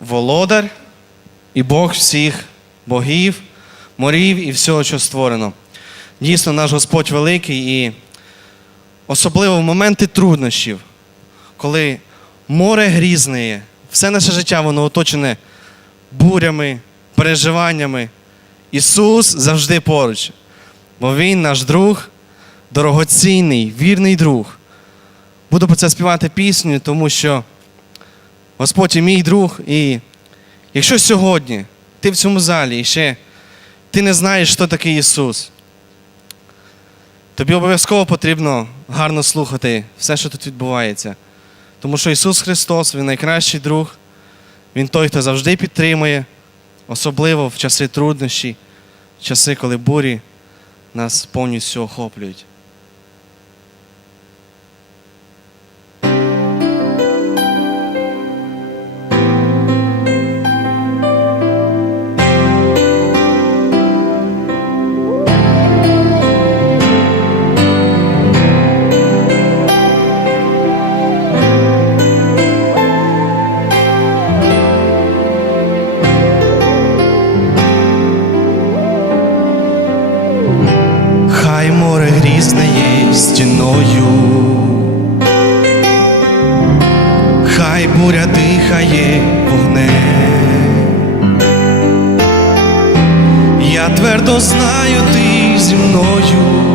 володар і Бог всіх богів, морів і всього, що створено. Дійсно, наш Господь великий і особливо в моменти труднощів, коли море грізне, все наше життя воно оточене бурями, переживаннями. Ісус завжди поруч, бо Він наш друг, дорогоцінний, вірний друг. Буду про це співати пісню, тому що Господь і мій друг, і якщо сьогодні ти в цьому залі і ще ти не знаєш, хто такий Ісус, тобі обов'язково потрібно гарно слухати все, що тут відбувається. Тому що Ісус Христос, Він найкращий друг, Він той, хто завжди підтримує, особливо в часи труднощі, в часи, коли бурі нас повністю охоплюють. Є стіною, хай буря дихає вогнем. Я твердо знаю, ти зі мною.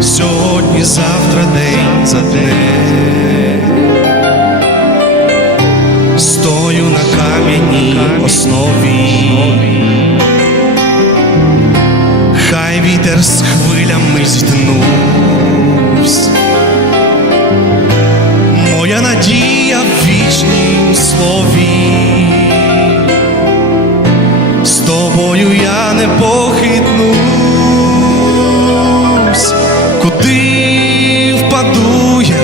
Сьогодні, завтра, день за днем. Стою на кам'яній основі. Вітер з хвилями зіткнувсь. Моя надія в вічнім слові. З тобою я не похитнусь, куди впаду я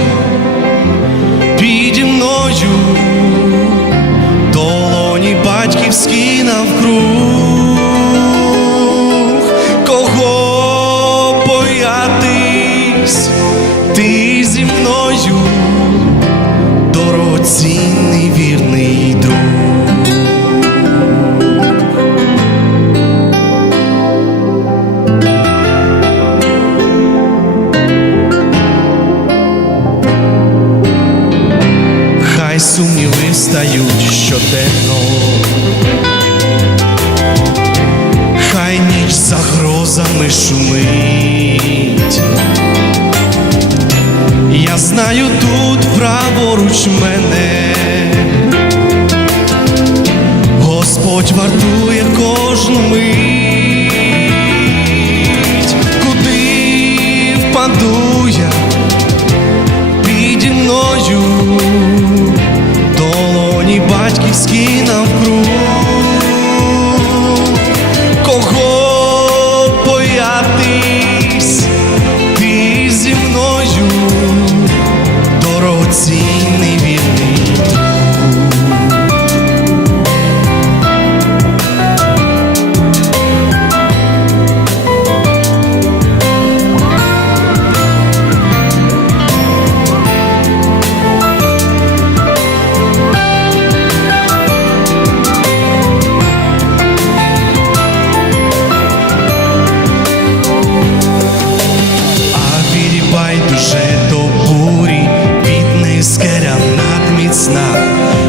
піді мною, долоні батьківські навкруг, мною, дорогоцінний вірний друг. Хай сумніви стають щоденно, хай ніч загрозами шумить. Знаю тут праворуч мене, Господь вартує кожну мить, куди впаду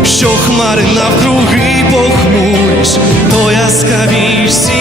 що хмари навкруги похмуриш, то яскравіш всі